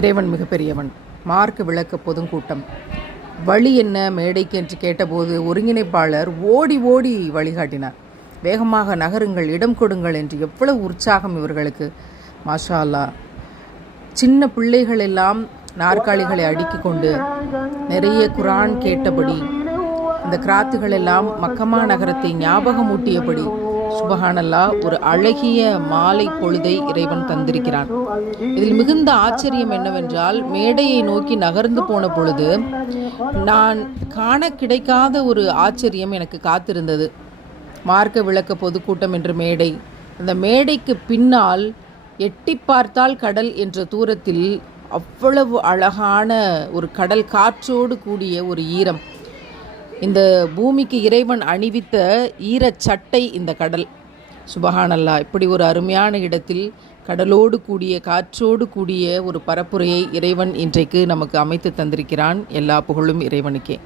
இறைவன் மிகப்பெரியவன். மார்க்க விளக்க பொதுக்கூட்டம். வழி என்ன மேடைக்கு என்று கேட்டபோது ஒருங்கிணைப்பாளர் ஓடி ஓடி வழிகாட்டினார். வேகமாக நகருங்கள், இடம் கொடுங்கள் என்று. எவ்வளவு உற்சாகம் இவர்களுக்கு! மாஷா அல்லா. சின்ன பிள்ளைகள் எல்லாம் நாற்காலிகளை அடுக்கி கொண்டு நிறைய குரான் கேட்டபடி, இந்த கிராத்துகள் எல்லாம் மக்கமா நகரத்தை ஞாபகமூட்டியபடி சுபஹானல்லா ஒரு அழகிய மாலை பொழுதை இறைவன் தந்திருக்கிறான். இதில் மிகுந்த ஆச்சரியம் என்னவென்றால், மேடையை நோக்கி நகர்ந்து போன பொழுது நான் காண கிடைக்காத ஒரு ஆச்சரியம் எனக்கு காத்திருந்தது. மார்க்க விளக்க பொதுக்கூட்டம் என்ற மேடை, அந்த மேடைக்கு பின்னால் எட்டி பார்த்தால் கடல் என்ற தூரத்தில் அவ்வளவு அழகான ஒரு கடல் காற்றோடு கூடிய ஒரு ஈரம். இந்த பூமிக்கு இறைவன் அணிவித்த ஈரச் சட்டை இந்த கடல். சுபஹானல்லா. இப்படி ஒரு அருமையான இடத்தில் கடலோடு கூடிய, காற்றோடு கூடிய ஒரு பரப்புரையை இறைவன் இன்றைக்கு நமக்கு அமைத்து தந்திருக்கிறான். எல்லா புகழும் இறைவனுக்கே.